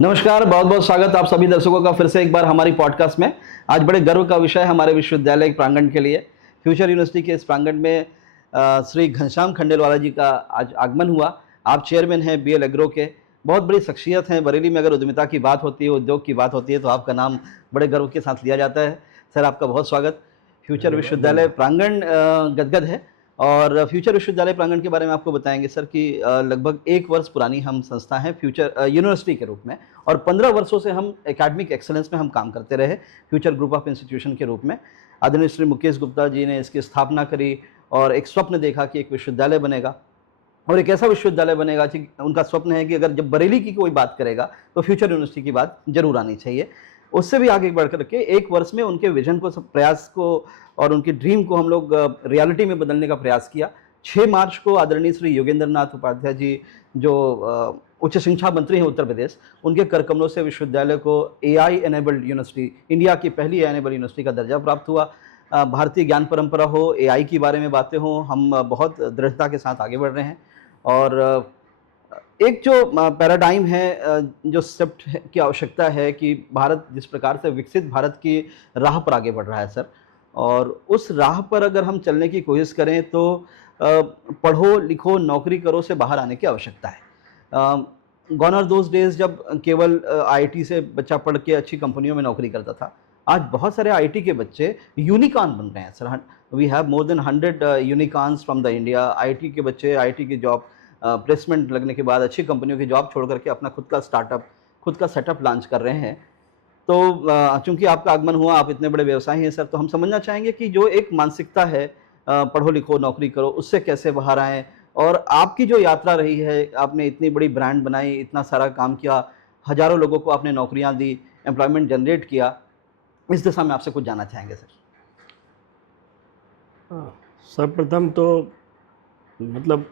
नमस्कार, बहुत बहुत स्वागत आप सभी दर्शकों का फिर से एक बार हमारी पॉडकास्ट में। आज बड़े गर्व का विषय है हमारे विश्वविद्यालय प्रांगण के लिए। फ्यूचर यूनिवर्सिटी के इस प्रांगण में श्री घनश्याम खंडेलवाला जी का आज आगमन हुआ। आप चेयरमैन हैं बीएल एग्रो के, बहुत बड़ी शख्सियत हैं। बरेली में अगर उद्यमिता की बात होती है, उद्योग की बात होती है, तो आपका नाम बड़े गर्व के साथ लिया जाता है। सर, आपका बहुत स्वागत। फ्यूचर विश्वविद्यालय प्रांगण गदगद है। और फ्यूचर विश्वविद्यालय प्रांगण के बारे में आपको बताएंगे सर कि लगभग 1 वर्ष पुरानी हम संस्था हैं फ्यूचर यूनिवर्सिटी के रूप में, और 15 वर्षों से हम एकेडमिक एक्सेलेंस में हम काम करते रहे फ्यूचर ग्रुप ऑफ इंस्टीट्यूशन के रूप में। आदरणीय श्री मुकेश गुप्ता जी ने इसकी स्थापना करी और एक स्वप्न देखा कि एक विश्वविद्यालय बनेगा, और एक ऐसा विश्वविद्यालय बनेगा कि उनका स्वप्न है कि अगर जब बरेली की कोई बात करेगा तो फ्यूचर यूनिवर्सिटी की बात जरूर आनी चाहिए। उससे भी आगे बढ़ करके 1 वर्ष में उनके विजन को, प्रयास को और उनकी ड्रीम को हम लोग रियलिटी में बदलने का प्रयास किया। 6 मार्च को आदरणीय श्री योगेंद्र नाथ उपाध्याय जी, जो उच्च शिक्षा मंत्री हैं उत्तर प्रदेश, उनके कर कमलों से विश्वविद्यालय को एआई एनेबल्ड यूनिवर्सिटी, इंडिया की पहली एआई एनेबल्ड यूनिवर्सिटी का दर्जा प्राप्त हुआ। भारतीय ज्ञान परंपरा हो, एआई के बारे में बातें हों, हम बहुत दृढ़ता के साथ आगे बढ़ रहे हैं। और एक जो पैराडाइम है, जो शिफ्ट की आवश्यकता है कि भारत जिस प्रकार से विकसित भारत की राह पर आगे बढ़ रहा है सर, और उस राह पर अगर हम चलने की कोशिश करें तो पढ़ो लिखो नौकरी करो से बाहर आने की आवश्यकता है। गॉन आर दोज डेज जब केवल आईआईटी से बच्चा पढ़ के अच्छी कंपनियों में नौकरी करता था। आज बहुत सारे आईआईटी के बच्चे यूनिकॉर्न बन रहे हैं सर। We have more than 100 unicorns from the India. IIT के बच्चे आईआईटी की जॉब, प्लेसमेंट लगने के बाद अच्छी कंपनियों की जॉब छोड़ करके अपना खुद का स्टार्टअप, खुद का सेटअप लॉन्च कर रहे हैं। तो चूंकि आपका आगमन हुआ, आप इतने बड़े व्यवसायी हैं सर, तो हम समझना चाहेंगे कि जो एक मानसिकता है पढ़ो लिखो नौकरी करो, उससे कैसे बाहर आएँ, और आपकी जो यात्रा रही है, आपने इतनी बड़ी ब्रांड बनाई, इतना सारा काम किया, हज़ारों लोगों को आपने नौकरियां दी, एम्प्लॉयमेंट जनरेट किया, इस दिशा में आपसे कुछ जानना चाहेंगे सर। सर्वप्रथम तो मतलब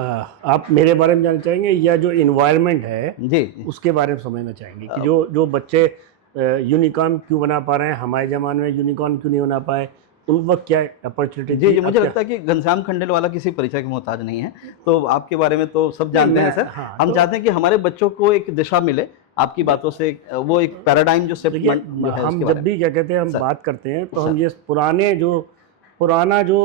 आप मेरे बारे में जानना चाहेंगे या जो इन्वायरमेंट है जी उसके बारे में समझना चाहेंगे कि जो बच्चे यूनिकॉर्न क्यों बना पा रहे हैं, हमारे ज़माने में यूनिकॉर्न क्यों नहीं बना पाए, उन वक्त क्या अपॉर्चुनिटी? जी, मुझे लगता है कि घनश्याम खंडेलवाला किसी परिचय के मोहताज नहीं है, तो आपके बारे में तो सब जानते हैं सर। हाँ, हम चाहते हैं कि हमारे बच्चों को एक दिशा मिले आपकी बातों से, वो एक पैराडाइम जो शिफ्ट जो है हम जब भी क्या कहते हैं, हम बात करते हैं तो हम ये पुराना जो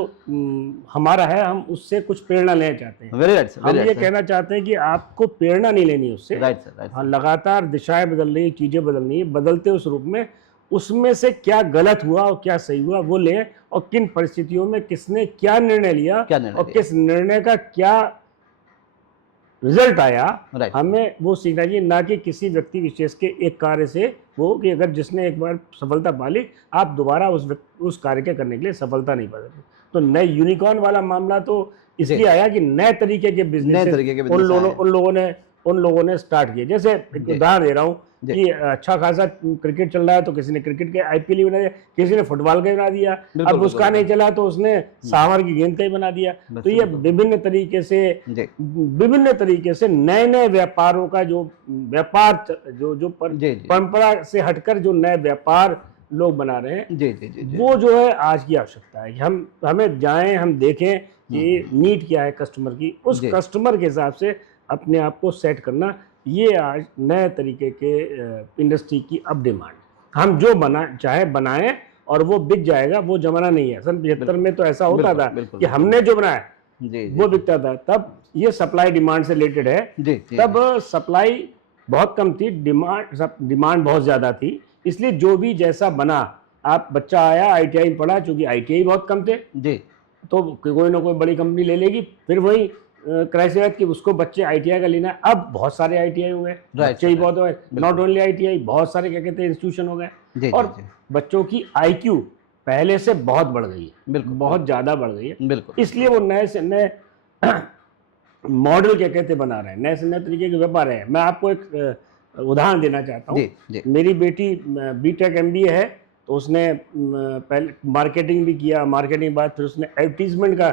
हमारा है, हम उससे कुछ प्रेरणा लेना चाहते हैं। Very right sir. हम ये कहना चाहते हैं कि आपको प्रेरणा नहीं लेनी उससे। Right sir. हाँ, लगातार दिशाएं बदल रही, चीज़ें बदल रही, बदलते उस रूप में उसमें से क्या गलत हुआ और क्या सही हुआ वो लें, और किन परिस्थितियों में किसने क्या निर्णय लिया और किस निर्णय का क्या रिजल्ट आया, हमें वो सीखना चाहिए, ना कि किसी व्यक्ति विशेष के एक कार्य से। वो कि अगर जिसने एक बार सफलता पा ली, आप दोबारा उस कार्य के करने के लिए सफलता नहीं पा सकते। तो नए यूनिकॉर्न वाला मामला तो इसलिए आया कि नए तरीके के बिजनेस उन लोगों ने स्टार्ट किए। जैसे एक उदाहरण दे रहा हूँ कि अच्छा खासा क्रिकेट चल रहा है तो किसी ने क्रिकेट के आईपीएल बना दिया, किसी ने फुटबॉल का बना दिया, अब उसका नहीं चला तो उसने सांवर की गेंद का ही बना दिया। तो ये विभिन्न तरीके से नए नए व्यापारों का जो व्यापार जो परंपरा से हटकर जो नए व्यापार लोग बना रहे हैं, वो जो है आज की आवश्यकता है। हमें जाएं, हम देखें कि नीड क्या है कस्टमर की, उस कस्टमर के हिसाब से अपने आप को सेट करना, ये आज नए तरीके के इंडस्ट्री की अब डिमांड। हम जो चाहे बनाएं और वो बिक जाएगा, वो जमाना नहीं है। सन 75 में तो ऐसा होता था कि हमने जो बनाया वो बिकता था। तब ये सप्लाई डिमांड से रिलेटेड है। तब सप्लाई बहुत कम थी, डिमांड बहुत ज़्यादा थी, इसलिए जो भी जैसा बना, आप बच्चा आया आईटीआई पढ़ा, चूँकि आईटीआई बहुत कम थे तो कोई ना कोई बड़ी कंपनी ले लेगी, फिर वही क्राइसिस कि उसको बच्चे आईटीआई का लेना है। अब बहुत सारे आईटीआई हुए, बच्चे ही बहुत हुए, नॉट ओनली आईटीआई, बहुत सारे क्या कहते हैं इंस्टीट्यूशन हो गए, और बच्चों की आईक्यू पहले से बहुत बढ़ गई है, बहुत ज़्यादा बढ़ गई है। इसलिए वो नए से नए मॉडल क्या कहते बना रहे हैं, नए से नए तरीके के व्यापार है। मैं आपको एक उदाहरण देना चाहता हूँ। मेरी बेटी बीटेक एमबीए है, तो उसने पहले मार्केटिंग भी किया, मार्केटिंग के बाद फिर उसने एडवर्टीजमेंट का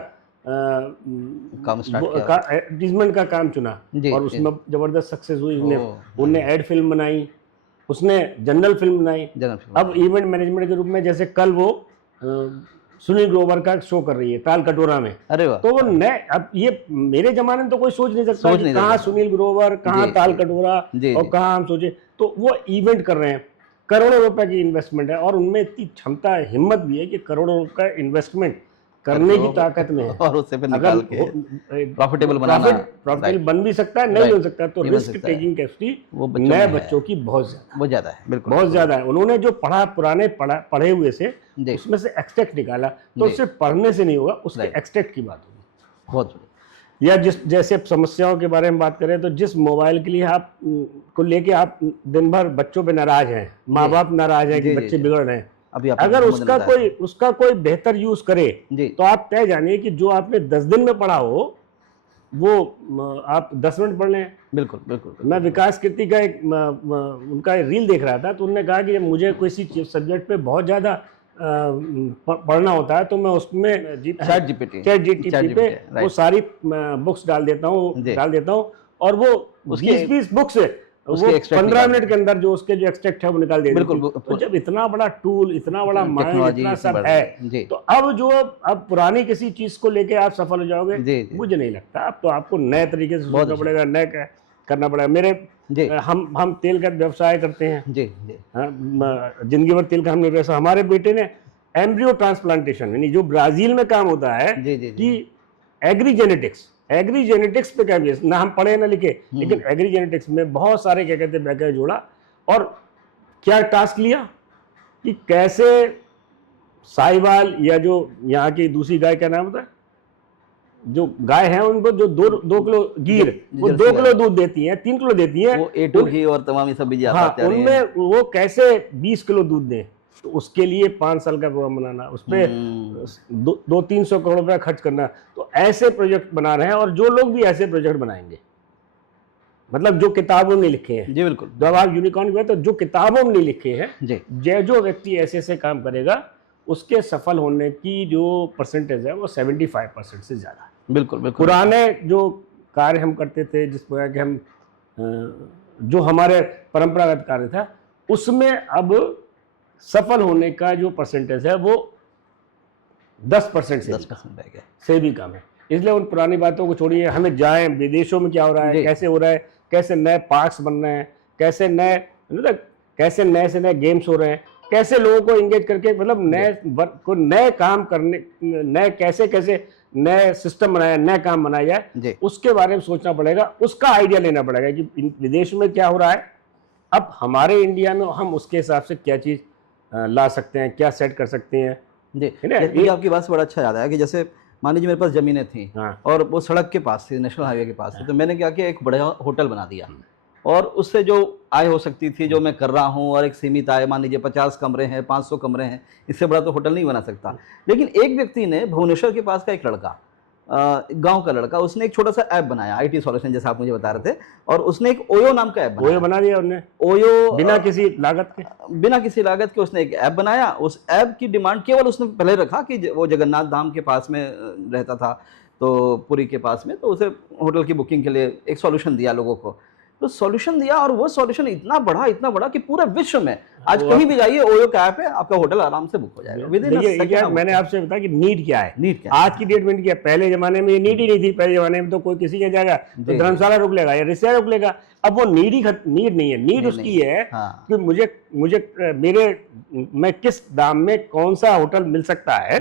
एडवर्टीजमेंट का काम चुना और उसमें जबरदस्त सक्सेस हुई। उन्होंने एड फिल्म बनाई, उसने जनरल फिल्म बनाई। अब इवेंट मैनेजमेंट के रूप में, जैसे कल वो सुनील ग्रोवर का शो कर रही है ताल कटोरा में। अरे वाह। तो वो नए, अब ये मेरे जमाने में तो कोई सोच नहीं सकता कि कहाँ सुनील ग्रोवर, कहाँ ताल कटोरा और कहाँ हम सोचे। तो वो इवेंट कर रहे हैं, करोड़ों रुपए की इन्वेस्टमेंट है और उनमें इतनी क्षमता हिम्मत भी है कि करोड़ों रुपए इन्वेस्टमेंट करने की ताकत में है और उससे फिर निकाल के प्रॉफिटेबल बनाना, प्रॉफिटेबल बन भी सकता है, नहीं बन सकता। तो रिस्क टेकिंग कैपेसिटी नए बच्चों की बहुत ज्यादा है, बिल्कुल बहुत ज्यादा है। उन्होंने जो पढ़े हुए से उसमें से एक्सट्रैक्ट निकाला, तो सिर्फ पढ़ने से नहीं होगा, उसके एक्सट्रैक्ट की बात होगी। बहुत या जैसे समस्याओं के बारे में बात करें तो जिस मोबाइल के लिए आप को लेके आप दिन भर बच्चों पे नाराज हैं, माँ बाप नाराज हैं कि बच्चे बिगड़ रहे हैं, अगर उसका कोई बेहतर यूज करे तो आप तय जानिए कि जो आपने 10 दिन में पढ़ा हो वो आप 10 मिनट पढ़ लें। बिल्कुल बिल्कुल। मैं विकास कीर्ति का उनका रील देख रहा था, तो उन्होंने कहा कि मुझे किसी सब्जेक्ट पे बहुत ज्यादा पढ़ना होता है तो मैं उसमें चैट जीपीटी पे वो सारी बुक्स डाल देता हूँ और वो 20 बुक्स वो 15 मिनट के अंदर जो उसके जो एक्सट्रैक्ट है वो निकाल देते हैं। तो जब इतना बड़ा टूल, इतना बड़ा माइंड, इतना सब है, तो अब पुरानी किसी चीज को लेके आप सफल हो जाओगे, मुझे नहीं लगता। अब तो आपको नए तरीके से सोचना पड़ेगा, नए करना पड़ेगा। हम तेल का व्यवसाय करते हैं, जिंदगी भर तेल का हमने व्यवसाय। हमारे बेटे ने एम्ब्रियो ट्रांसप्लांटेशन, यानी जो ब्राजील में काम होता है कि एग्री जेनेटिक्स पे क्या ना हम पढ़े ना लिखे, लेकिन एग्री जेनेटिक्स में बहुत सारे क्या कहते हैं बैकग्राउंड जोड़ा और क्या टास्क लिया कि कैसे साहिवाल या जो यहाँ की दूसरी गाय का नाम होता है, जो गाय है उनको जो 2 किलो गीर वो 2 किलो दूध देती है, 3 किलो देती है, वो A2 घी और तमाम ये सब भी उनमें वो कैसे 20 किलो दूध दें, तो उसके लिए 5 साल का प्रोग्राम बनाना, उस पर 200-300 करोड़ रुपया खर्च करना। तो ऐसे प्रोजेक्ट बना रहे हैं और जो लोग भी ऐसे प्रोजेक्ट बनाएंगे, मतलब जो किताबों में लिखे हैं, जी बिल्कुल, जब आप यूनिकॉर्न की बात, तो जो किताबों में लिखे हैं, जो व्यक्ति ऐसे काम करेगा उसके सफल होने की जो परसेंटेज है वो 75% से ज्यादा। बिल्कुल बिल्कुल। पुराने जो कार्य हम करते थे, जिस प्रकार के हम जो हमारे परंपरागत कार्य था, उसमें अब सफल होने का जो परसेंटेज है वो 10% से भी कम है। इसलिए उन पुरानी बातों को छोड़िए, हमें जाएं विदेशों में क्या हो रहा है, कैसे हो रहा है, कैसे नए पार्क्स बन रहे हैं, कैसे नए से नए गेम्स हो रहे हैं, कैसे लोगों को एंगेज करके मतलब नए काम करने, कैसे नए सिस्टम बनाया, नए काम बनाया जाए, उसके बारे में सोचना पड़ेगा, उसका आइडिया लेना पड़ेगा कि विदेश में क्या हो रहा है, अब हमारे इंडिया में हम उसके हिसाब से क्या चीज़ ला सकते हैं, क्या सेट कर सकते हैं। ये आपकी बात से बड़ा अच्छा याद आया कि जैसे मान लीजिए मेरे पास ज़मीनें थी और वो सड़क के पास थी, नेशनल हाईवे के पास थी, तो मैंने क्या किया, एक बड़ा होटल बना दिया और उससे जो आय हो सकती थी, जो मैं कर रहा हूँ, और एक सीमित आय, मान लीजिए 50 कमरे हैं, 500 कमरे हैं, इससे बड़ा तो होटल नहीं बना सकता। लेकिन एक व्यक्ति ने, भुवनेश्वर के पास का एक लड़का, गांव का लड़का, उसने एक छोटा सा ऐप बनाया, IT सॉल्यूशन जैसा आप मुझे बता रहे थे, और उसने एक ओयो नाम का ऐप बनाया। ओयो बना दिया उन्होंने, ओयो बिना किसी लागत के उसने एक ऐप बनाया। उस ऐप की डिमांड केवल उसने पहले रखा कि वो जगन्नाथ धाम के पास में रहता था, तो पुरी के पास में, तो उसे होटल की बुकिंग के लिए एक सॉल्यूशन दिया लोगों को। तो सॉल्यूशन दिया और वो सॉल्यूशन इतना बड़ा कि पूरे विश्व में आज कहीं भी जाइए, ओयो का ऐप है, आपका होटल आराम से बुक हो जाएगा। मैंने आपसे बताया कि नीड क्या है, आज की डेट में नीड क्या है। पहले जमाने में ये नीड ही नहीं थी। पहले जमाने में तो कोई किसी के जाएगा तो धर्मशाला रुक लेगा या रिश्तेदार रुक लेगा। अब वो नीड नहीं है। नीड उसकी है कि मैं किस दाम में कौन सा होटल मिल सकता है,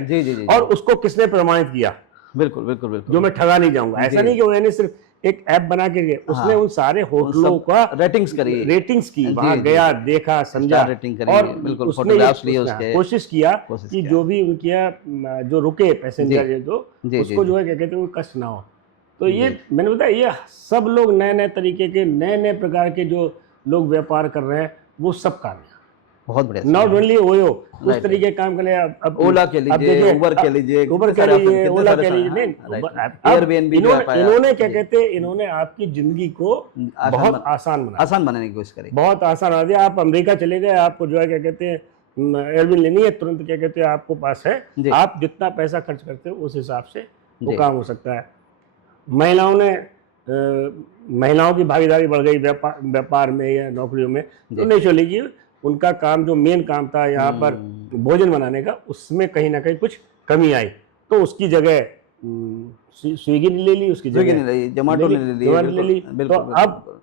और उसको किसने प्रमाणित किया। बिल्कुल, जो मैं ठगा नहीं जाऊंगा। ऐसा नहीं कि वो सिर्फ एक ऐप बना के उसने उन सारे होटलों का रेटिंग्स की, वहां गया, देखा, समझा, और बिल्कुल फोटोग्राफ्स लिए, उसके कोशिश किया कि जो भी उनके जो रुके पैसेंजर उसको जो है क्या कहते हैं, कष्ट ना हो। तो ये मैंने बताया, ये सब लोग नए तरीके के, नए प्रकार के जो लोग व्यापार कर रहे हैं, वो सब काम है। बहुत बढ़िया। नॉट ओनली ओयो, उस तरीके काम कर ले। अब ओला के लीजिए, उबर के लीजिए, ओला के लीजिए, इन्होंने क्या कहते हैं, इन्होंने आपकी जिंदगी को बहुत आसान बनाने की कोशिश करी, बहुत आसान बना दिया। आप अमेरिका चले गए, आपको जो है क्या कहते हैं एयरलाइन लेनी है, तुरंत क्या कहते हैं आपको पास है, आप जितना पैसा खर्च करते हो उस हिसाब से वो काम हो सकता है। महिलाओं की भागीदारी बढ़ गई व्यापार में या नौकरियों में, तो नेचुरली उनका काम जो मेन काम था यहाँ पर भोजन बनाने का, उसमें कहीं ना कहीं कुछ कमी आई तो उसकी जगह स्विगी ने ले ली, उसकी जगह जोमेटो ने ले ली। तो अब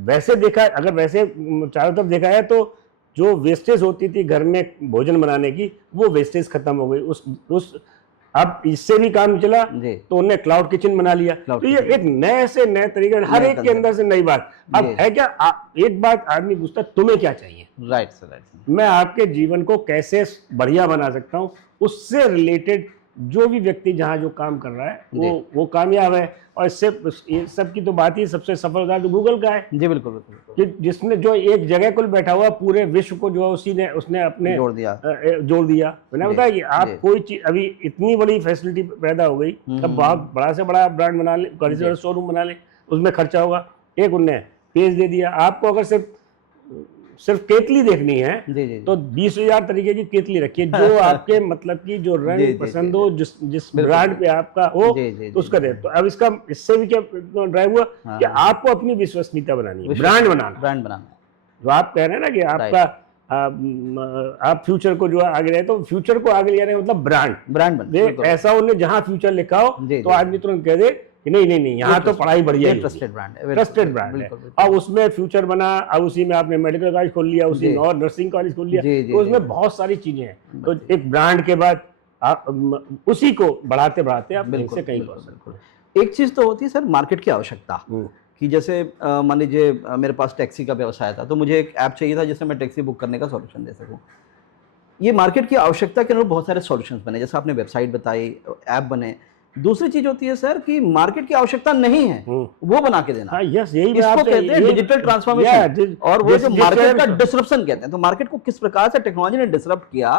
वैसे देखा, अगर वैसे चारों तरफ देखा है तो जो वेस्टेज होती थी घर में भोजन बनाने की, वो वेस्टेज खत्म हो गई। उस अब इससे भी काम चला तो उन्होंने क्लाउड किचन बना लिया। तो ये एक नए से नए तरीके, हर एक के अंदर से नई बात। अब है क्या, एक बात आदमी पूछता तुम्हें क्या चाहिए, राइट सर, राइट। मैं आपके जीवन को कैसे बढ़िया बना सकता हूँ, उससे रिलेटेड जो भी व्यक्ति जहाँ जो काम कर रहा है वो कामयाब है। और इससे सब की तो बात ही सबसे सफल उदाहरण तो गूगल का है। जी बिल्कुल बिल्कुल, जिसने जो एक जगह को बैठा हुआ पूरे विश्व को जो है उसने अपने जोड़ दिया। मैंने बताया कि आप कोई चीज, अभी इतनी बड़ी फैसिलिटी पैदा हो गई, तब बहुत बड़ा से बड़ा ब्रांड बना ले, बड़ी से शोरूम बना ले, उसमें खर्चा होगा, एक उनने पेज दे दिया आपको। अगर सिर्फ केतली देखनी है तो 20,000 तरीके की केतली रखिए, जो आपके मतलब की जो रंग पसंद हो, जिस ब्रांड पे आपका हो उसका दे। तो अब इससे भी क्या ड्राइव हुआ कि आपको अपनी विश्वसनीयता बनानी है, ब्रांड बनाना। जो आप कह रहे हैं ना कि आपका आप फ्यूचर को जो आगे रहे, तो फ्यूचर को आगे ले रहे हैं मतलब ब्रांड ऐसा उन्हें जहां फ्यूचर लिखा हो तो आदमी तुरंत कह दे कि नहीं यहाँ तो पढ़ाई बढ़िया है, ट्रस्टेड ब्रांड है। अब उसमें फ्यूचर बना, अब उसी में आपने मेडिकल कॉलेज खोल लिया, उसी में और नर्सिंग कॉलेज खोल लिया, तो उसमें बहुत सारी चीजें हैं। तो एक ब्रांड के बाद आप उसी को बढ़ाते बढ़ाते आप कहीं से कहीं पहुंच सकते हैं। एक चीज तो होती है सर मार्केट की आवश्यकता, कि जैसे मान लीजिए मेरे पास टैक्सी का व्यवसाय था, तो मुझे एक ऐप चाहिए था जिससे मैं टैक्सी बुक करने का सॉल्यूशन दे सकूं। ये मार्केट की आवश्यकता के अनुरूप बहुत सारे सॉल्यूशंस बने, जैसे आपने वेबसाइट बताई, ऐप बने। दूसरी चीज होती है सर कि मार्केट की आवश्यकता नहीं है, वो बना के देना। यस, यही इसको कहते हैं डिजिटल ट्रांसफॉर्मेशन, और वो जो मार्केट का डिसरप्शन कहते हैं। तो मार्केट को किस प्रकार से टेक्नोलॉजी ने डिसरप्ट किया,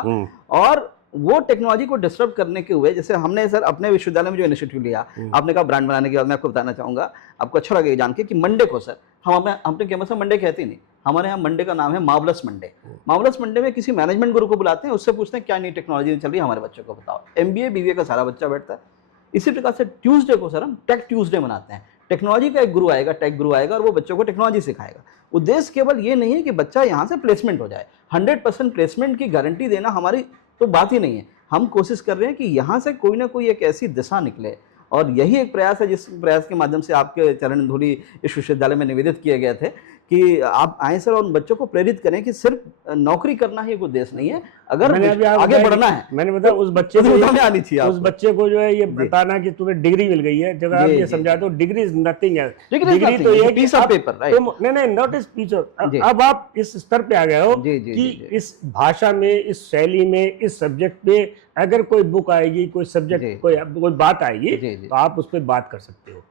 और वो टेक्नोलॉजी को डिस्टर्ब करने के हुए, जैसे हमने सर अपने विश्वविद्यालय में जो इनिशिएटिव लिया, आपने कहा ब्रांड बनाने के बाद, मैं आपको बताना चाहूंगा, आपको अच्छा लगेगा जान के कि मंडे को सर हम अपने कैंपस में मंडे कहते ही नहीं, हमारे यहाँ मंडे का नाम है मार्वलस मंडे। मार्वलस मंडे में किसी मैनेजमेंट गुरु को बुलाते हैं, उससे पूछते हैं क्या नई टेक्नोलॉजी चल रही है हमारे बच्चों को बताओ। MBA BBA का सारा बच्चा बैठता है। इसी प्रकार से ट्यूसडे को सर हम टेक ट्यूसडे मनाते हैं। टेक्नोलॉजी का एक गुरु आएगा, टेक गुरु आएगा, और वो बच्चों को टेक्नोलॉजी सिखाएगा। उद्देश्य केवल ये नहीं है कि बच्चा यहाँ से प्लेसमेंट हो जाए, 100% प्लेसमेंट की गारंटी देना हमारी तो बात ही नहीं है। हम कोशिश कर रहे हैं कि यहाँ से कोई ना कोई एक ऐसी दिशा निकले, और यही एक प्रयास है जिस प्रयास के माध्यम से आपके चरण धूलि इस विश्वविद्यालय में निवेदित किए गए थे कि आप आए सर और उन बच्चों को प्रेरित करें कि सिर्फ नौकरी करना ही एक उद्देश्य नहीं है, अगर आगे बढ़ना है। मैंने बताया उस बच्चे को आनी चाहिए, उस बच्चे को जो है ये बताना कि तुम्हें डिग्री मिल गई है, जब आप ये समझा दो डिग्री इज नथिंग है, डिग्री तो ये पीस ऑफ पेपर, नहीं नॉट इज पीस ऑफ। अब आप इस स्तर पे आ गए हो कि इस भाषा में, इस शैली में, इस सब्जेक्ट पे अगर कोई बुक आएगी, कोई सब्जेक्ट, कोई बात आएगी, तो आप उस पर बात कर सकते हो,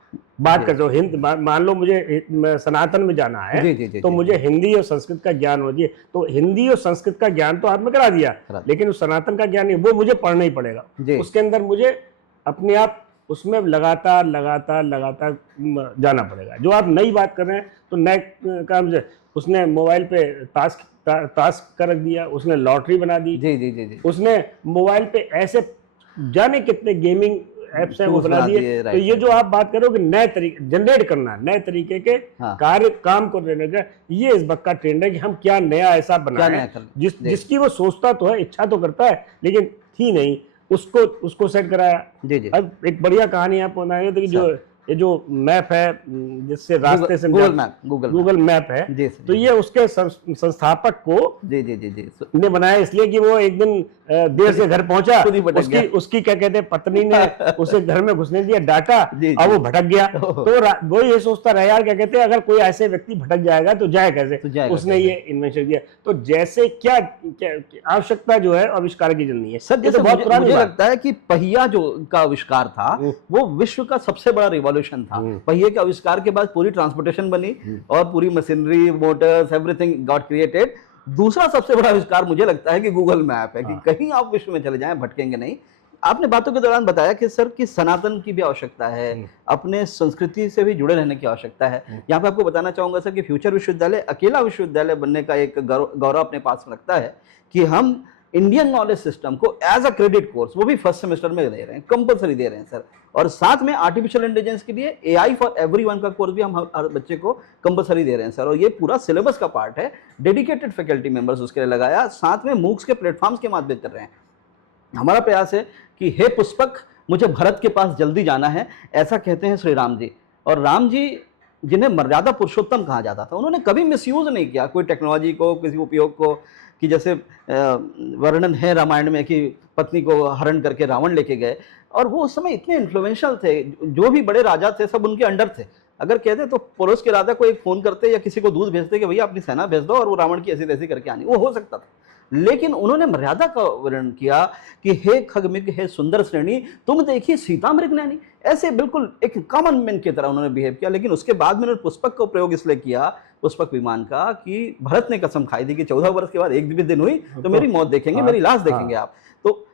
बात करते हो। हिंद मान लो मुझे सनातन में जाना है, तो मुझे हिंदी और संस्कृत का ज्ञान हो जाए, तो हिंदी और संस्कृत का ज्ञान तो आपने करा दिया, लेकिन उस सनातन का ज्ञान नहीं, वो मुझे पढ़ना ही पड़ेगा। उसके अंदर मुझे अपने आप उसमें लगातार जाना पड़ेगा। जो आप नई बात कर रहे हैं, तो नए काम से उसने मोबाइल पे टास्क कर रख दिया, उसने लॉटरी बना दी, उसने मोबाइल पे ऐसे जाने कितने गेमिंग ऐप्स हैं वो बना दिए। तो ये जो आप बात करो कि नए तरीके जनरेट करना, नए तरीके के कार्य काम को देने का, ये इस वक्त का ट्रेंड है कि हम क्या नया ऐसा बनाएं जिसकी वो सोचता तो है, इच्छा तो करता है, लेकिन थी नहीं, उसको सेट कराया। अब एक बढ़िया कहानी आपको बताएंगे, तो जो ये जो मैप है जिससे रास्ते से गूगल मैप है, तो ये उसके संस्थापक को ने बनाया इसलिए कि वो एक दिन देर से घर पहुंचा, उसकी क्या कहते हैं पत्नी ने उसे घर में घुसने दिया डाटा, अब वो भटक गया। तो वो ये सोचता रहा यार क्या कहते हैं अगर कोई ऐसे व्यक्ति भटक जाएगा तो जाए कैसे, उसने ये इन्वेंशन दिया। तो जैसे क्या आवश्यकता जो है आविष्कार की जल्दी है सर, जैसे बहुत पुरानी लगता है कि पहिया जो का आविष्कार था वो विश्व का सबसे बड़ा रिवॉल्यूशन था। पहिए के आविष्कार के बाद पूरी ट्रांसपोर्टेशन बनी और पूरी machinery, Motors, everything got created. दूसरा सबसे बड़ा आविष्कार मुझे लगता है कि गूगल मैप है, कि कहीं आप विश्व में चले जाएं भटकेंगे नहीं। आपने बातों के दौरान बताया कि सर कि सनातन की भी आवश्यकता है, अपने संस्कृति से भी जुड़े रहने की आवश्यकता है। यहाँ पे आपको बताना चाहूंगा सर कि फ्यूचर विश्वविद्यालय अकेला विश्वविद्यालय बनने का एक गौरव अपने पास रखता है कि हम इंडियन नॉलेज सिस्टम को एज अ क्रेडिट कोर्स, वो भी फर्स्ट सेमेस्टर में दे रहे हैं, कंपलसरी दे रहे हैं सर। और साथ में आर्टिफिशियल इंटेलिजेंस के लिए AI फॉर एवरीवन का कोर्स भी हम हर बच्चे को कंपलसरी दे रहे हैं सर। और ये पूरा सिलेबस का पार्ट है, डेडिकेटेड फैकल्टी मेंबर्स उसके लिए लगाया, साथ में मूक्स के प्लेटफॉर्म्स के माध्यम कर रहे हैं। हमारा प्रयास है कि हे पुष्पक, मुझे भरत के पास जल्दी जाना है, ऐसा कहते हैं श्री राम जी। और राम जी जिन्हें मर्यादा पुरुषोत्तम कहा जाता था, उन्होंने कभी मिसयूज नहीं किया कोई टेक्नोलॉजी को, किसी उपयोग को, कि जैसे वर्णन है रामायण में कि पत्नी को हरण करके रावण लेके गए, और वो उस समय इतने इन्फ्लुएंशियल थे, जो भी बड़े राजा थे सब उनके अंडर थे। अगर कहते तो पड़ोस के राजा को एक फोन करते या किसी को दूध भेजते कि भैया अपनी सेना भेज दो और वो रावण की ऐसी तैसी करके आनी, वो हो सकता था। लेकिन उन्होंने मर्यादा का वर्णन किया कि हे खगमिग, हे सुंदर श्रेणी, तुम देखिए सीता मृगनैनी, ऐसे बिल्कुल एक कॉमन मैन की तरह उन्होंने बिहेव किया। लेकिन उसके बाद में उन्होंने पुष्पक का प्रयोग इसलिए किया, पुष्पक विमान का, कि भरत ने कसम खाई थी कि 14 वर्ष के बाद एक भी दिन हुई तो मेरी मौत देखेंगे, मेरी लाश देखेंगे आप। तो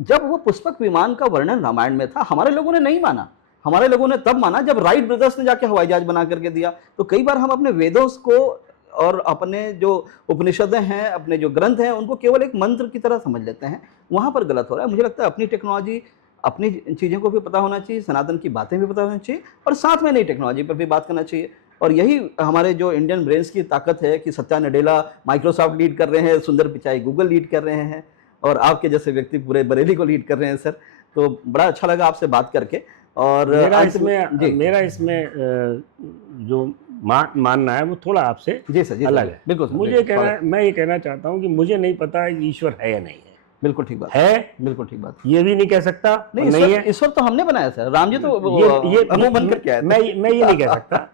जब वो पुष्पक विमान का वर्णन रामायण में था, हमारे लोगों ने नहीं माना। हमारे लोगों ने तब माना जब राइट ब्रदर्स ने जाके हवाई जहाज बना करके दिया। तो कई बार हम अपने वेदों को और अपने जो उपनिषदें हैं, अपने जो ग्रंथ हैं, उनको केवल एक मंत्र की तरह समझ लेते हैं, वहाँ पर गलत हो रहा है। मुझे लगता है अपनी टेक्नोलॉजी, अपनी चीज़ों को भी पता होना चाहिए, सनातन की बातें भी पता होनी चाहिए, और साथ में नई टेक्नोलॉजी पर भी बात करना चाहिए। और यही हमारे जो इंडियन ब्रेन्स की ताकत है कि सत्या नडेला माइक्रोसॉफ्ट लीड कर रहे हैं, सुंदर पिचाई गूगल लीड कर रहे हैं, और आपके जैसे व्यक्ति पूरे बरेली को लीड कर रहे हैं सर। तो बड़ा अच्छा लगा आपसे बात करके। और मेरा इसमें जो मानना है वो थोड़ा आपसे जी सर, अलग है। बिल्कुल। मैं ये कहना चाहता हूँ कि मुझे नहीं पता कि ईश्वर है या नहीं है। बिल्कुल ठीक बात है, बिल्कुल ठीक बात। ये भी नहीं कह सकता नहीं है। ईश्वर तो हमने बनाया सर, राम जी तो ये बन करके आए। मैं ये नहीं कह सकता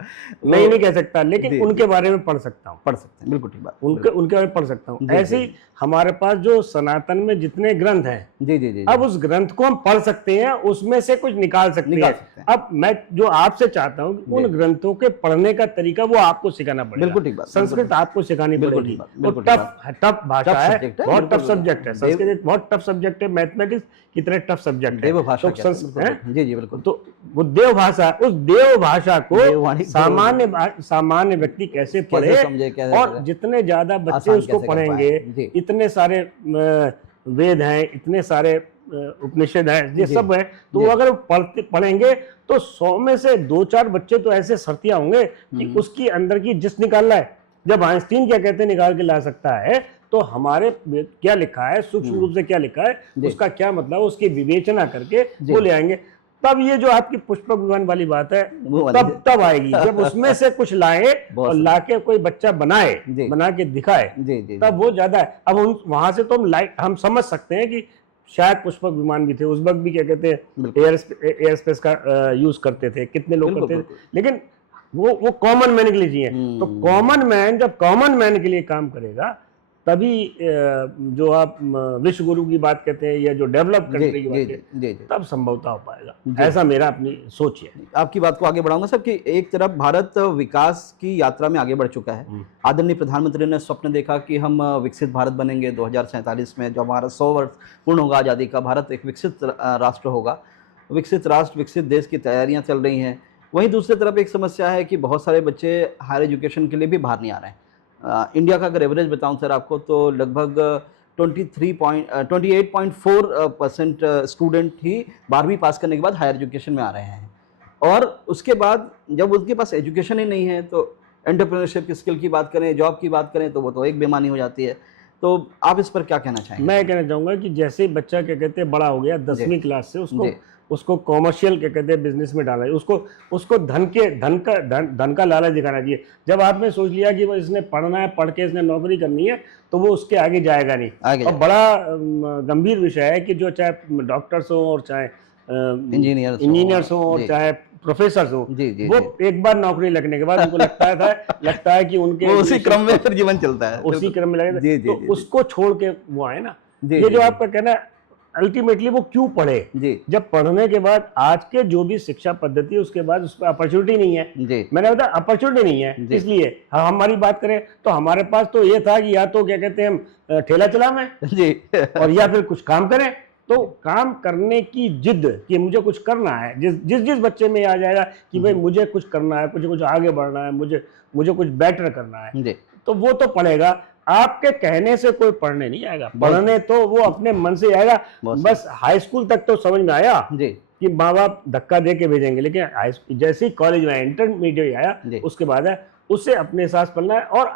मैं ये नहीं कह सकता, लेकिन उनके बारे में पढ़ सकता हूँ। पढ़ सकते हैं, बिल्कुल ठीक बात। उनके बारे में पढ़ सकता हूँ। ऐसे ही हमारे पास जो सनातन में जितने ग्रंथ हैं, जी, अब उस ग्रंथ को हम पढ़ सकते हैं, उसमें से कुछ निकाल सकते हैं। अब मैं जो आपसे चाहता हूँ कि उन ग्रंथों के पढ़ने का तरीका वो आपको सिखाना पड़ेगा। बिल्कुल ठीक बात। संस्कृत आपको सिखानी पड़ेगी। टफ भाषा है, बहुत टफ सब्जेक्ट है। संस्कृत एक बहुत टफ सब्जेक्ट है, मैथमेटिक्स की तरह टफ सब्जेक्ट है। जी बिल्कुल। तो वो देव भाषा, उस देव भाषा को सामान्य व्यक्ति कैसे पढ़े, और जितने ज्यादा बच्चे उसको पढ़ेंगे, इतने सारे वेद हैं, इतने सारे उपनिषद हैं, ये सब है, तो अगर पढ़ेंगे तो 100 में से 2-4 बच्चे तो ऐसे सर्तियां होंगे कि उसकी अंदर की जिस निकालना है। जब आइंस्टीन क्या कहते हैं निकाल के ला सकता है, तो हमारे क्या लिखा है, सूक्ष्म रूप से क्या लिखा है, उसका क्या मतलब, उसकी विवेचना करके वो ले आएंगे। तब ये जो आपकी पुष्पक विमान वाली बात है, तब आएगी जब उसमें से कुछ लाए और लाके कोई बच्चा बनाए, बना के दिखाए, तब वो ज्यादा है। अब वहां से तो हम समझ सकते हैं कि शायद पुष्पक विमान भी थे उस वक्त भी, क्या कहते हैं, एयर स्पेस का यूज करते थे, कितने लोग करते थे, लेकिन वो कॉमन मैन के लिए चाहिए। तो कॉमन मैन जब कॉमन मैन के लिए काम करेगा, तभी जो आप विश्व गुरु की बात कहते हैं या जो डेवलप कंट्री की बात कहते हैं, तब संभवता हो पाएगा। ऐसा मेरा अपनी सोच है। आपकी बात को आगे बढ़ाऊंगा सर कि एक तरफ भारत विकास की यात्रा में आगे बढ़ चुका है। आदरणीय प्रधानमंत्री ने स्वप्न देखा कि हम विकसित भारत बनेंगे 2047 में, जब हमारा 100 वर्ष पूर्ण होगा आज़ादी का, भारत एक विकसित राष्ट्र होगा। विकसित राष्ट्र, विकसित देश की तैयारियां चल रही हैं। वहीं दूसरी तरफ एक समस्या है कि बहुत सारे बच्चे हायर एजुकेशन के लिए भी बाहर नहीं आ रहे हैं। इंडिया का अगर एवरेज बताऊं सर आपको, तो लगभग 28.4% स्टूडेंट ही 12वीं पास करने के बाद हायर एजुकेशन में आ रहे हैं। और उसके बाद जब उनके पास एजुकेशन ही नहीं है, तो एंटरप्रेन्योरशिप की स्किल की बात करें, जॉब की बात करें, तो वो तो एक बेमानी हो जाती है। तो आप इस पर क्या कहना चाहेंगे? मैं कहना चाहूँगा कि जैसे बच्चा क्या कहते हैं बड़ा हो गया 10वीं क्लास से, उसको कॉमर्शियल क्या कहते हैं बिजनेस में डाला है, उसको धन का लालच दिखाना चाहिए। जब आपने सोच लिया कि वो इसने पढ़ना है, पढ़ के इसने नौकरी करनी है, तो वो उसके आगे जाएगा नहीं। और बड़ा गंभीर विषय है कि जो चाहे डॉक्टर्स हो और चाहे इंजीनियर्स हो और चाहे प्रोफेसर हो, वो एक बार नौकरी लगने के बाद उनको लगता है कि उनके उसी क्रम में फिर जीवन चलता है, उसी क्रम में लगेगा, तो उसको छोड़ के वो आए ना। ये जो आपका कहना है, अल्टीमेटली वो क्यों पढ़े? जब पढ़ने के बाद आज के जो भी शिक्षा पद्धति है, उसके बाद उस पर अपॉर्चुनिटी नहीं है। मैंने बताया अपॉर्चुनिटी नहीं है, इसलिए हमारी बात करें तो हमारे पास तो ये था कि या तो क्या कहते हैं हम ठेला चलाएं और या फिर कुछ काम करें। तो काम करने की जिद कि मुझे कुछ करना है, जिस बच्चे में आ जाएगा कि भाई मुझे कुछ करना है, मुझे कुछ आगे बढ़ना है, मुझे कुछ बेटर करना है, तो वो तो पढ़ेगा। आपके कहने से कोई पढ़ने नहीं आएगा, पढ़ने तो वो अपने मन से आएगा। बस हाई स्कूल तक तो समझ में आया कि माँ बाप धक्का दे के भेजेंगे, लेकिन जैसे ही कॉलेज में इंटरमीडिएट आया, उसके बाद है उससे अपने साथ पढ़ना है। और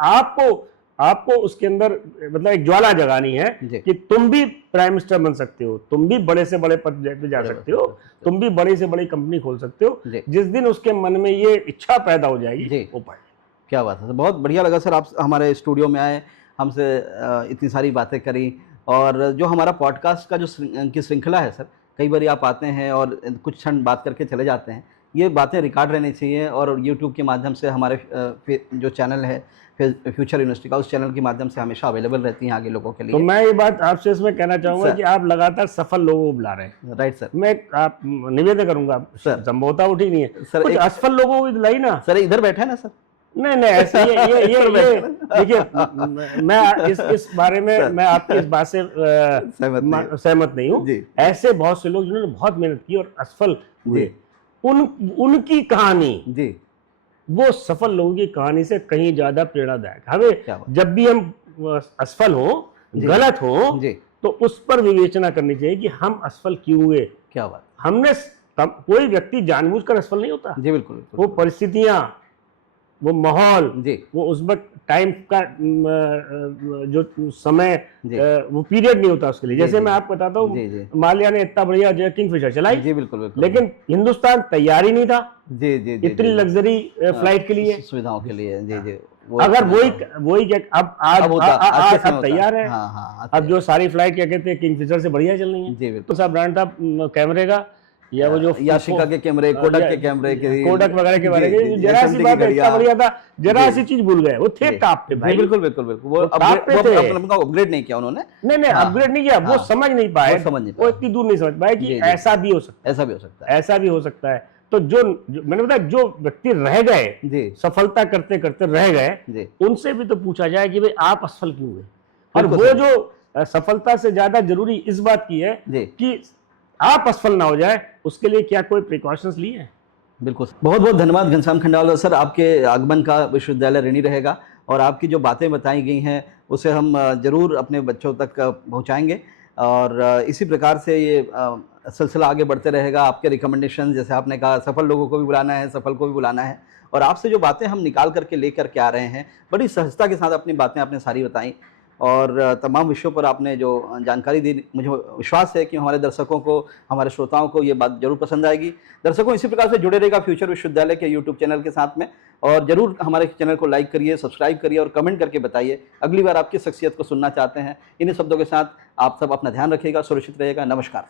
आपको उसके अंदर मतलब एक ज्वाला जगानी है कि तुम भी प्राइम मिनिस्टर बन सकते हो, तुम भी बड़े से बड़े पद पे जा सकते हो, तुम भी बड़ी से बड़ी कंपनी खोल सकते हो। जिस दिन उसके मन में ये इच्छा पैदा हो जाएगी वो पाएगा। क्या बात है, बहुत बढ़िया लगा सर, आप हमारे स्टूडियो में आए, हमसे इतनी सारी बातें करी। और जो हमारा पॉडकास्ट का जो की श्रृंखला है सर, कई बार आप आते हैं और कुछ क्षण बात करके चले जाते हैं, ये बातें रिकॉर्ड रहनी चाहिए। और यूट्यूब के माध्यम से हमारे जो चैनल है फ्यूचर यूनिवर्सिटी का, उस चैनल के माध्यम से हमेशा अवेलेबल रहती हैं आगे लोगों के लिए। तो मैं ये बात आपसे इसमें कहना चाहूँगा कि आप लगातार सफल लोगों को बुला रहे हैं। राइट सर, मैं आप निवेदन करूँगा सर, संभवतः उठी नहीं है सर, कुछ असफल लोगों को दिलाई ना सर। इधर बैठे ना सर, नहीं ऐसे ये देखिए, मैं इस बारे में मैं आपकी इस बात से सहमत नहीं हूँ। ऐसे बहुत से लोग जिन्होंने बहुत मेहनत की और असफल हुए, उनकी कहानी जी वो सफल लोगों की कहानी से कहीं ज्यादा प्रेरणादायक। हमें जब भी हम असफल हो, गलत हो, तो उस पर विवेचना करनी चाहिए कि हम असफल क्यों हुए। क्या बात, हमने कोई व्यक्ति जानबूझकर असफल नहीं होता जी, बिल्कुल। वो परिस्थितियां, वो माहौल, वो उस वक्त टाइम का जो समय, वो पीरियड नहीं होता उसके लिए। जैसे मैं आपको बताता हूँ, माल्या ने इतना बढ़िया जो किंगफिशर चलाई जी, बिल्कुल, लेकिन हिंदुस्तान तैयार ही नहीं था जी इतनी लग्जरी फ्लाइट के लिए, सुविधाओं के लिए जी। अगर वही अब आज तैयार है। अब जो सारी फ्लाइट क्या कहते हैं, किंगफिशर से बढ़िया चल रही है। तो सब ब्रांड था कैमरे का, या वो जो याशिका के कैमरे, कोडक के कैमरे, कोडक वगैरह के बारे में जरा सी बात इतना बढ़िया था, जरा सी चीज भूल गए, वो थे टॉप पे भाई। बिल्कुल वो अपग्रेड नहीं किया उन्होंने, नहीं अपग्रेड नहीं किया, वो समझ नहीं पाए, वो इतनी दूर नहीं समझ पाए कि ऐसा भी हो सकता है। तो जो मैंने बताया, जो व्यक्ति रह गए, सफलता करते करते रह गए, उनसे भी तो पूछा जाए कि भाई आप असफल क्यों हुए। और वो जो सफलता से ज्यादा जरूरी इस बात की है कि आप असफल ना हो जाए, उसके लिए क्या कोई प्रिकॉशंस लिए हैं। बिल्कुल, बहुत बहुत धन्यवाद घनश्याम खंडेलवाल सर, आपके आगमन का विश्वविद्यालय ऋणी रहेगा। और आपकी जो बातें बताई गई हैं उसे हम जरूर अपने बच्चों तक पहुंचाएंगे, और इसी प्रकार से ये सिलसिला आगे बढ़ते रहेगा। आपके रिकमेंडेशन, जैसे आपने कहा, सफल लोगों को भी बुलाना है, सफल को भी बुलाना है, और आपसे जो बातें हम निकाल करके लेकर के आ रहे हैं, बड़ी सहजता के साथ अपनी बातें आपने सारी बताई, और तमाम विषयों पर आपने जो जानकारी दी, मुझे विश्वास है कि हमारे दर्शकों को, हमारे श्रोताओं को ये बात जरूर पसंद आएगी। दर्शकों, इसी प्रकार से जुड़े रहेगा फ्यूचर विश्वविद्यालय के यूट्यूब चैनल के साथ में, और जरूर हमारे चैनल को लाइक करिए, सब्सक्राइब करिए और कमेंट करके बताइए अगली बार आप किस शख्सियत को सुनना चाहते हैं। इन्हीं शब्दों के साथ आप सब अपना ध्यान रखिएगा, सुरक्षित रहिएगा। नमस्कार।